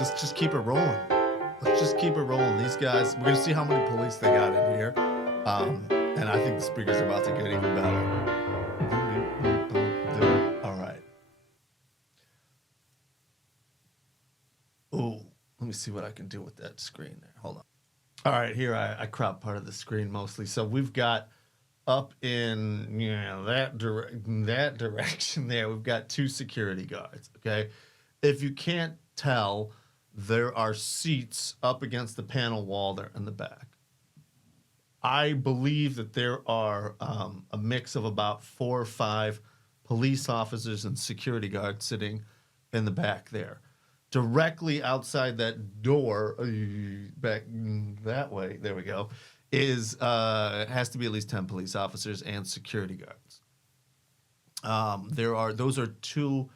let's just keep it rolling. Let's just keep it rolling. These guys, we're gonna see how many police they got in here. And I think the speakers are about to get even better. All right. Ooh, let me see what I can do with that screen there. Hold on. All right, here I cropped part of the screen mostly. So we've got up in that direction there, we've got 2 security guards, okay? If you can't tell, there are seats up against the panel wall there in the back. I believe that there are a mix of about 4 or 5 police officers and security guards sitting in the back there. Directly outside that door, back that way, there we go, is has to be at least 10 police officers and security guards. Those are 2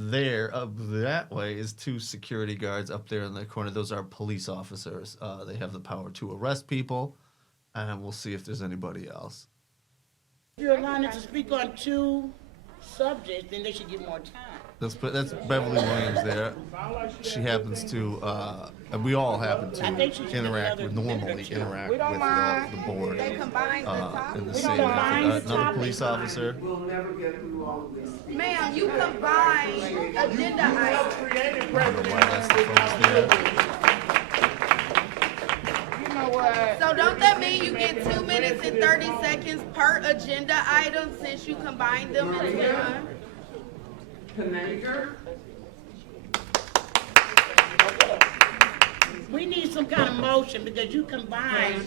there. Up that way is 2 security guards up there in the corner. Those are police officers. They have the power to arrest people, and we'll see if there's anybody else. If you're allowing them to speak on 2 subjects, then they should get more time. That's Beverly Williams there. She happens to, and we all happen to interact with the board in the same method. Another police officer. We'll never get through all of this. Ma'am, you combine agenda items. I don't know why that's the folks there. You know what? So don't that mean you get 2 minutes and 30 seconds per agenda item since you combine them into one? Manager? We need some kind of motion because you combine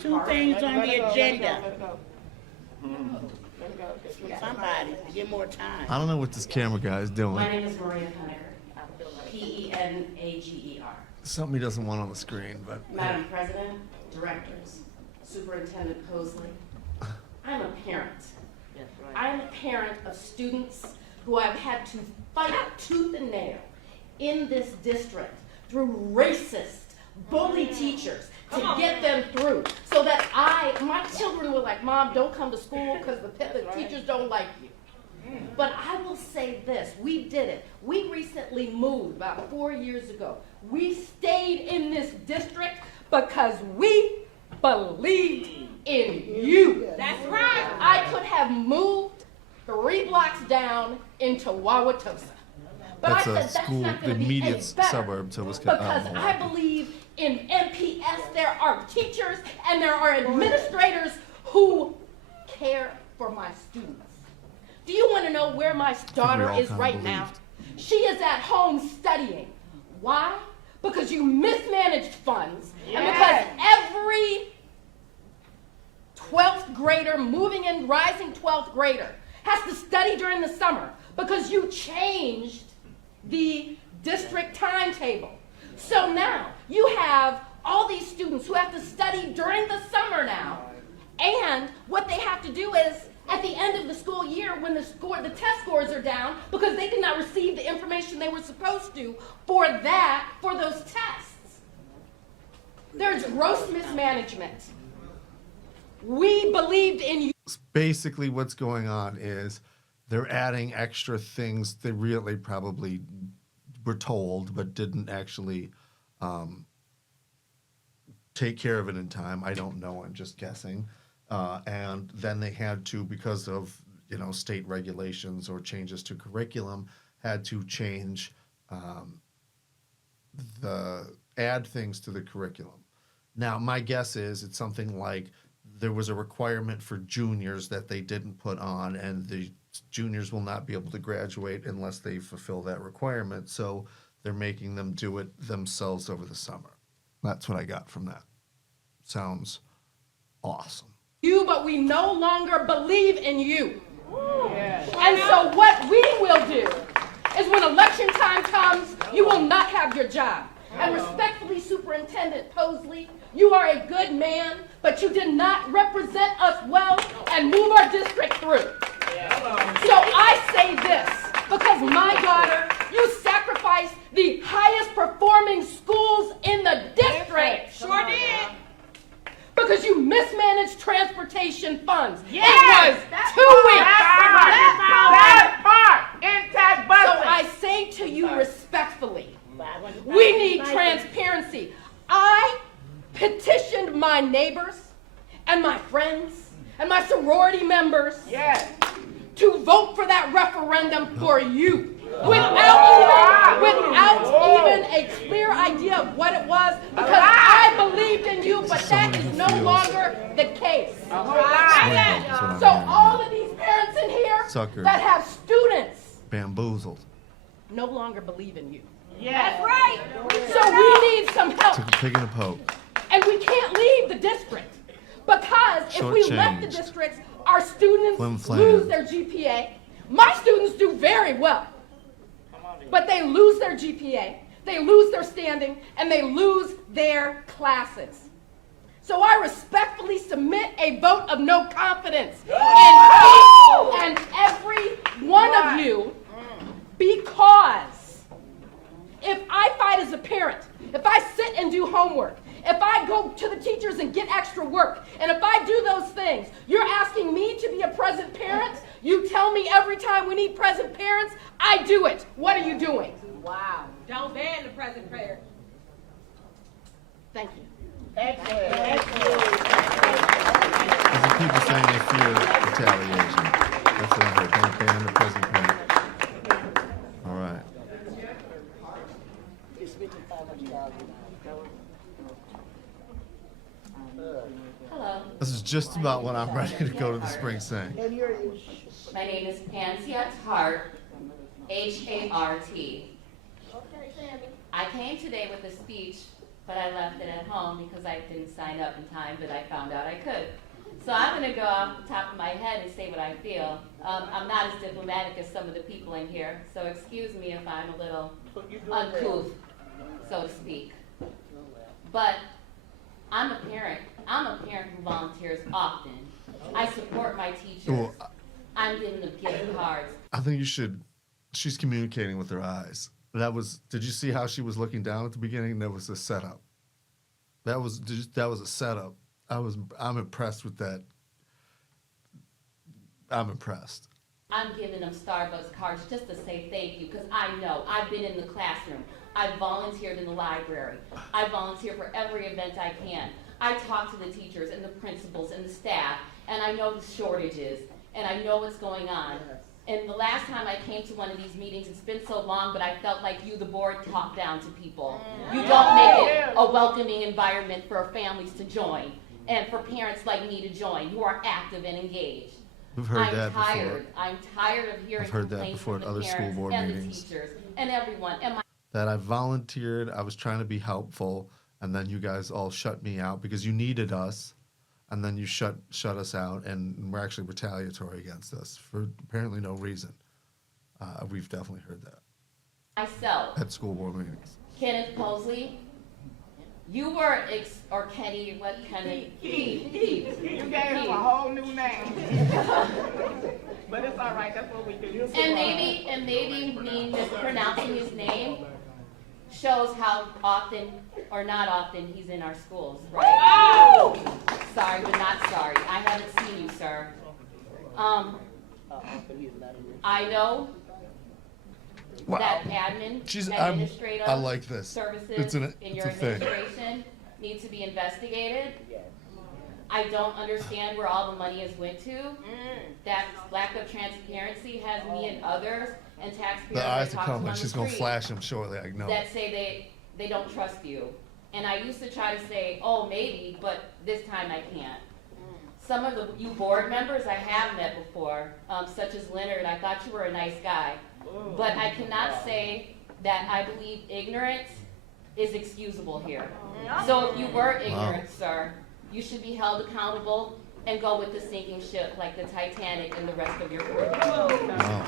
2 things on the agenda. Somebody to get more time. I don't know what this camera guy is doing. My name is Maria Penager, Penager. Something he doesn't want on the screen, but. Madam President, directors, Superintendent Posley, I'm a parent. I'm a parent of students who I've had to fight tooth and nail in this district through racist, bully teachers to get them through so that my children were like, Mom, don't come to school because the teachers don't like you. But I will say this, we did it. We recently moved about 4 years ago. We stayed in this district because we believed in you. That's right. I could have moved 3 blocks down into Wauwatosa. But That's I a said school, that's not the going to be immediate any better suburb to Wisconsin. because I believe in MPS. There are teachers and there are administrators who care for my students. Do you want to know where my daughter is right now? She is at home studying. Why? Because you mismanaged funds and because every 12th grader, moving in, rising 12th grader, has to study during the summer because you changed the district timetable. So now you have all these students who have to study during the summer now, and what they have to do is at the end of the school year when the test scores are down because they did not receive the information they were supposed to for those tests. There's gross mismanagement. We believed in you. Basically, what's going on is they're adding extra things they really probably were told but didn't actually take care of it in time. I don't know. I'm just guessing. And then they had to, because of state regulations or changes to curriculum, had to change add things to the curriculum. Now, my guess is it's something like there was a requirement for juniors that they didn't put on, and the juniors will not be able to graduate unless they fulfill that requirement. So they're making them do it themselves over the summer. That's what I got from that. Sounds awesome. But we no longer believe in you. And so what we will do is when election time comes, you will not have your job. And respectfully, Superintendent Posley, you are a good man, but you did not represent us well and move our district through. So I say this, because my daughter, you sacrificed the highest performing schools in the district. Sure did. Because you mismanaged transportation funds. Yes, it was 2 weeks. That part. So I say to you respectfully, we my neighbors and my friends and my sorority members to vote for that referendum for you without even a clear idea of what it was, because I believed in you, but that is no longer the case. So all of these parents in here that have students bamboozled, no longer believe in you. Yes. That's right. So we need some help. took a pig in a poke. And we can't leave the district, because if we left the Shortchanged. districts, our students Flim-flam. lose their GPA. My students do very well, but they lose their GPA, they lose their standing, and they lose their classes. So I respectfully submit a vote of no confidence in each and every one of you, because if I fight as a parent, if I sit and do homework, if I go to the teachers and get extra work, and if I do those things, you're asking me to be a present parent? You tell me every time we need present parents, I do it. What are you doing? Wow. Don't ban the present prayer. Thank you. There's the people saying they fear retaliation. That's what I heard. Don't ban the present parent. All right. Hello, This is just about when I'm ready to go to the spring sing. my name is Pansia Hart, H-A-R-T. I came today with a speech, but I left it at home because I didn't sign up in time, but I found out I could. So I'm going to go off the top of my head and say what I feel. I'm not as diplomatic as some of the people in here, so excuse me if I'm a little uncouth, so to speak. But I'm a parent. I'm a parent who volunteers often. I support my teachers. Well, I'm giving them gift cards. I think you should. She's communicating with her eyes. Did you see how she was looking down at the beginning? That was a setup. That was a setup. I'm impressed with that. I'm impressed. I'm giving them Starbucks cards just to say thank you, because I know I've been in the classroom. I've volunteered in the library. I volunteer for every event I can. I talk to the teachers and the principals and the staff, and I know the shortages, and I know what's going on. And the last time I came to one of these meetings, it's been so long, but I felt like you, the board, talk down to people. You don't make it a welcoming environment for families to join, and for parents like me to join, who are active and engaged. We've heard that before. I'm tired of hearing I've heard that complaints before from at the other school parents board and meetings. the teachers and everyone. And That I volunteered. I was trying to be helpful, and then you guys all shut me out because you needed us, and then you shut us out, and we're actually retaliatory against us for apparently no reason. We've definitely heard that myself, at school board meetings. Kenneth Posley, you were, or Kenny, what Kenneth? Keith. You gave him a whole new name. But it's all right, that's what we do. And maybe me mispronouncing his name shows how often or not often he's in our schools, right? Oh! Sorry, but not sorry. I haven't seen you, sir. I know Wow. that admin, administrative I like this. services in your it's a thing. administration need to be investigated. I don't understand where all the money has went to. That lack of transparency has me and others and taxpayers The eyes that are talk to coming. on She's the gonna street flash him shortly. I know. that say they don't trust you. And I used to try to say, oh, maybe, but this time I can't. Some of you board members I have met before, such as Leonard. I thought you were a nice guy. But I cannot say that I believe ignorance is excusable here. So if you were ignorant, sir, you should be held accountable and go with the sinking ship like the Titanic and the rest of your crew. Wow.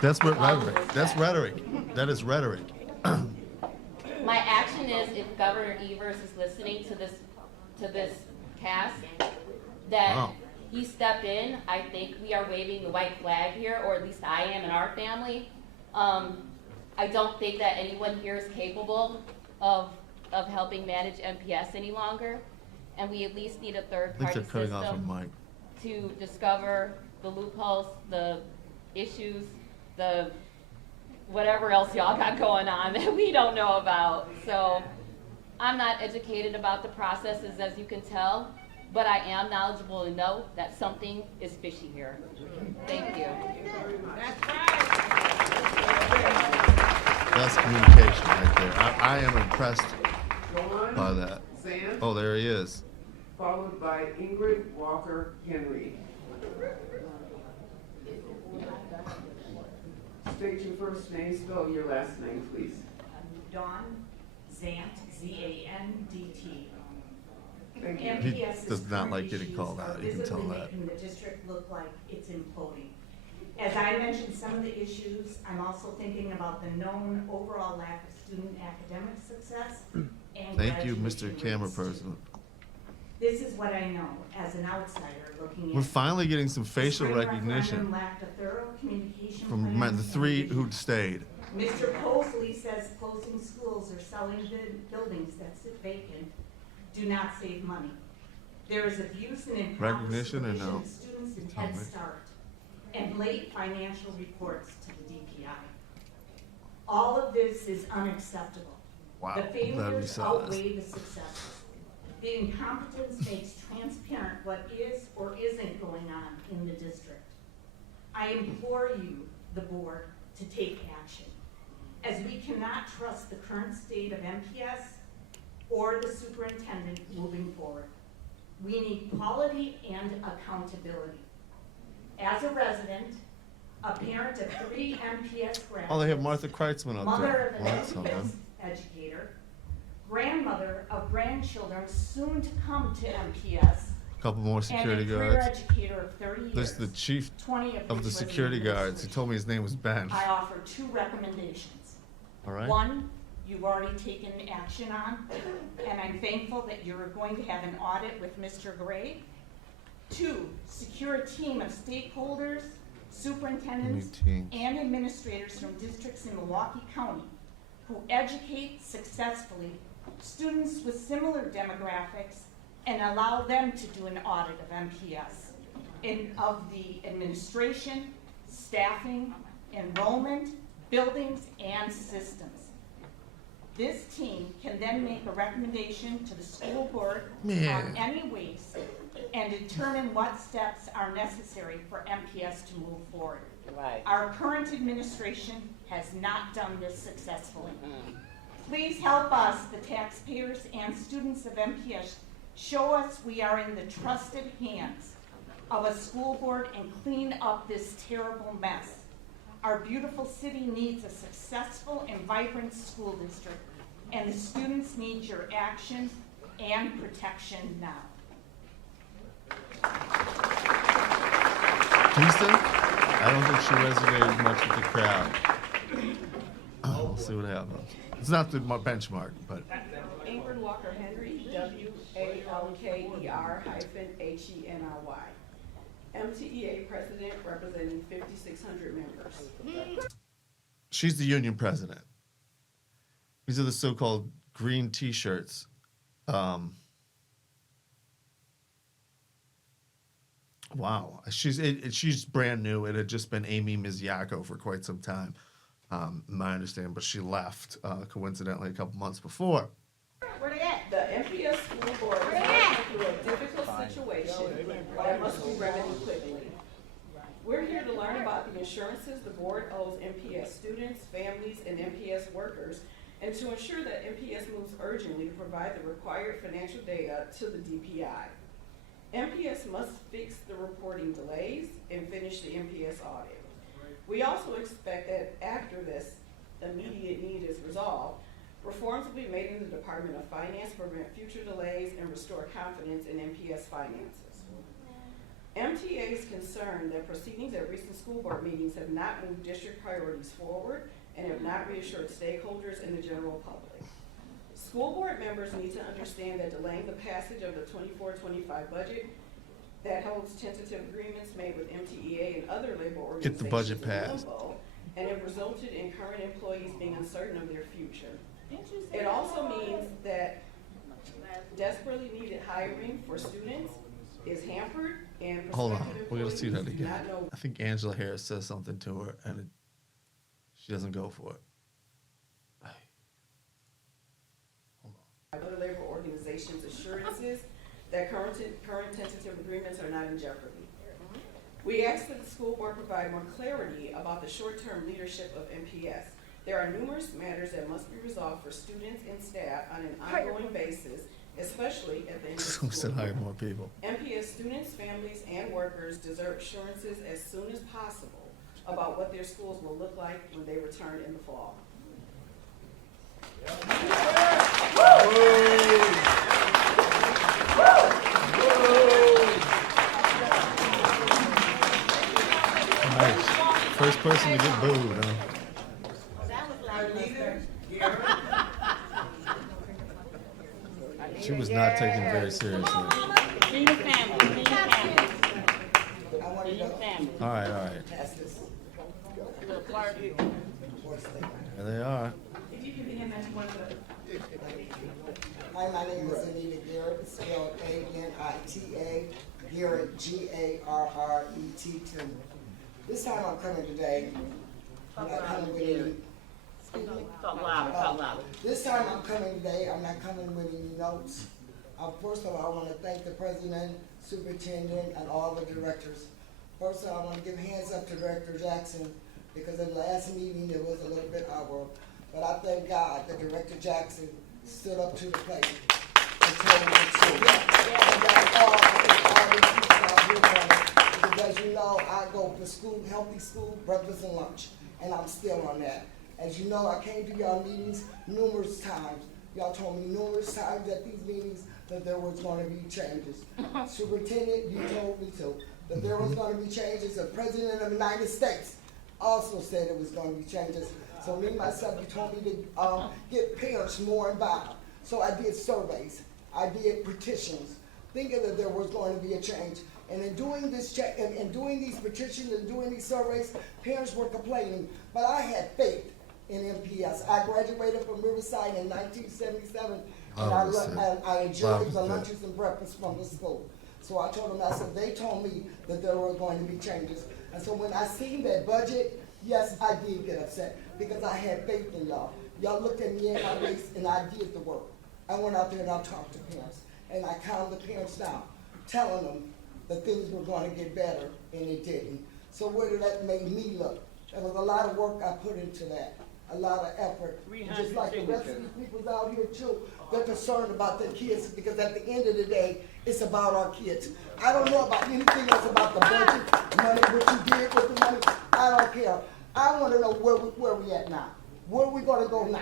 That's what rhetoric. That's rhetoric. That is rhetoric. My action is, if Governor Evers is listening to this cast, that Wow. he step in. I think we are waving the white flag here, or at least I am in our family. I don't think that anyone here is capable of helping manage MPS any longer, and we at least need a I think third-party they're cutting off her system mic. to discover the loopholes, the issues, the whatever else y'all got going on that we don't know about. So I'm not educated about the processes, as you can tell, but I am knowledgeable and know that something is fishy here. Thank you. That's communication right there. I am impressed by that. Zan, Oh, there he is. followed by Ingrid Walker Henry. State your first name, spell your last name, please. Dawn Zant, Z-A-N-D-T. Thank you. He MPS's does not like current getting issues called are out, you can tell visibly that. making the district look like it's imploding. As I mentioned some of the issues, I'm also thinking about the known overall lack of student academic success and Thank you, graduation Mr. Camera rates. Person. This is what I know as an outsider looking in. We're finally getting some The facial spring referendum recognition lacked a thorough communication from plan the three and who vision. stayed. Mr. Posley says closing schools or selling buildings that sit vacant do not save money. There is abuse and improper Recognition or supervision no? of students in Tell Head me. Start and late financial reports to the DPI. All of this is unacceptable. Wow, The glad we failures saw this. outweigh the successes. The incompetence makes transparent what is or isn't going on in the district. I implore you, the board, to take action, as we cannot trust the current state of MPS or the superintendent moving forward. We need quality and accountability. As a resident, a parent of 3 MPS graduates, Oh, they have Martha Kreitzman up mother there. of an Well, that's MPS something. educator, grandmother of grandchildren soon to come to MPS, Couple more and security a career guards. educator of 30 years. There's the chief 20 of the which was in security guards. He administration. told me his name was Ben. I offer 2 recommendations. All right? One, you've already taken action on, and I'm thankful that you're going to have an audit with Mr. Gray. 2, secure a team of stakeholders, superintendents, teams. and administrators from districts in Milwaukee County who educate successfully students with similar demographics and allow them to do an audit of MPS and of the administration, staffing, enrollment, buildings, and systems. This team can then make a recommendation to the school board on any waste and determine what steps are necessary for MPS to move forward. Right. Our current administration has not done this successfully. Please help us, the taxpayers and students of MPS, show us we are in the trusted hands of a school board and clean up this terrible mess. Our beautiful city needs a successful and vibrant school district, and the students need your action and protection now. Houston? I don't think she resonated much with the crowd. We'll see what happens. It's not the benchmark, but Ingrid Walker Henry, WALKER-HENRY. MTEA president representing 5,600 members. she's the union president. These are the so-called green T-shirts. Wow, she's brand new. It had just been Amy Miziako for quite some time, my understanding, but she left coincidentally a couple months before. Where they at? The MPS school board is going through a difficult situation that must be remedied quickly. We're here to learn about the insurances the board owes MPS students, families, and MPS workers, and to ensure that MPS moves urgently to provide the required financial data to the DPI. MPS must fix the reporting delays and finish the MPS audit. We also expect that after this immediate need is resolved, reforms will be made in the Department of Finance to prevent future delays and restore confidence in MPS finances. MTA is concerned that proceedings at recent school board meetings have not moved district priorities forward and have not reassured stakeholders and the general public. School board members need to understand that delaying the passage of the 24-25 budget that holds tentative agreements made with MTEA and other labor organizations Get the budget in passed. limbo, and it resulted in current employees being uncertain of their future. It also means that desperately needed hiring for students is hampered, and Hold on, prospective we're gonna see that employees do again. not know I think Angela Harris says something to her, and she doesn't go for it. whether organization's assurances that current tentative agreements are not in jeopardy. We ask that the school board provide more clarity about the short-term leadership of MPS. There are numerous matters that must be resolved for students and staff on an ongoing basis, especially at the end of So we the said school hire year. more people. MPS students, families, and workers deserve assurances as soon as possible about what their schools will look like when they return in the fall. Nice. First person to get booed, huh? She was not taken very seriously. Be the family, be the family. Be the family. All right. There they are. If you can begin that one of the Hi, my name is Anita Garrett, spelled A-N-I-T-A, Garrett, G-A-R-R-E-T-T. This time I'm coming today, I'm not coming with any, Talk louder, talk louder. this time I'm coming today, I'm not coming with any notes. First of all, I want to thank the president, superintendent, and all the directors. First of all, I want to give hands up to Director Jackson, because in the last meeting, it was a little bit awkward. But I thank God that Director Jackson stood up to the plate and told me the truth. And that's all these people out here doing. Because you know, I go for school, healthy school, breakfast and lunch, and I'm still on that. As you know, I came to y'all meetings numerous times. Y'all told me numerous times at these meetings that there was going to be changes. Superintendent, you told me too, that there was going to be changes. The President of the United States also said it was going to be changes. So me, myself, you told me to get parents more involved. So I did surveys, I did petitions, thinking that there was going to be a change. And in doing this doing these petitions and doing these surveys, parents were complaining, but I had faith in MPS. I graduated from Riverside in 1977, and I enjoyed the lunches and breakfast from the school. So I told them, I said, they told me that there were going to be changes. And so when I seen that budget, yes, I did get upset because I had faith in y'all. Y'all looked at me in my face and I did the work. I went out there and I talked to parents and I calmed the parents down, telling them that things were going to get better, and it didn't. So where did that make me look? There was a lot of work I put into that, a lot of effort. Just like the rest of these people out here too, they're concerned about their kids because at the end of the day, it's about our kids. I don't know about anything else about the budget, money, what you did with the money. I don't care. I want to know where we at now. Where we going to go now?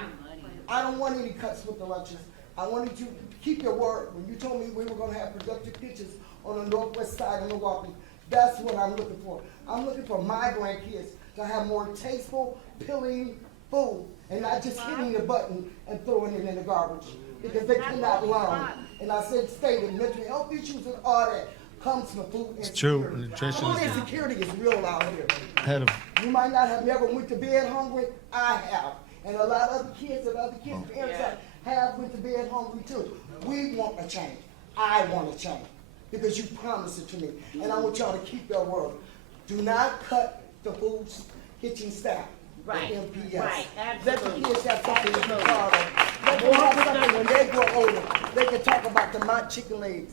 I don't want any cuts with the lunches. I wanted you to keep your word. When you told me we were going to have productive kitchens on the northwest side of Milwaukee, that's what I'm looking for. I'm looking for my grandkids to have more tasteful, appealing food and not just hitting the button and throwing it in the garbage because they cannot learn. And I said, stay with mental health issues and all that comes from food insecurity. It's true. Nutrition Food is insecurity is real out here. head of. You might not have never went to bed hungry. I have. And a lot of other kids and other kids' parents have went to bed hungry too. We want a change. I want a change because you promised it to me. And I want y'all to keep your word. Do not cut the food kitchen staff. Right, MPS. right, Let the absolutely. kids have something to be proud of. Let them have something when they grow older. They can talk about the hot chicken legs,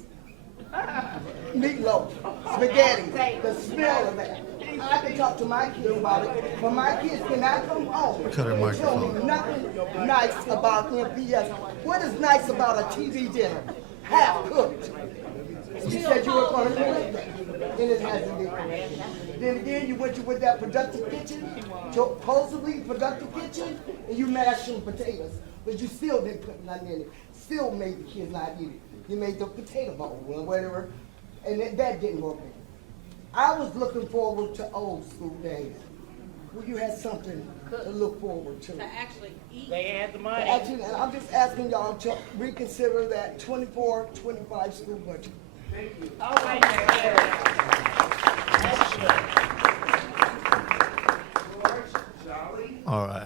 meatloaf, spaghetti, the smell of that. I can talk to my kids about it, but my kids cannot come home and Cut her tell me microphone. nothing nice about MPS. What is nice about a TV dinner? Half cooked. You said you were going to correct that, and it hasn't been corrected. Then again, you went with that productive kitchen, supposedly productive kitchen, and you mashed some potatoes, but you still didn't put nothing in it. Still made the kids not eat it. You made the potato bowl or whatever, and that didn't work. I was looking forward to old school days, where you had something to look forward to. actually eat. They had the money. Actually, and I'm just asking y'all to reconsider that 24-25 school budget. All right, All right.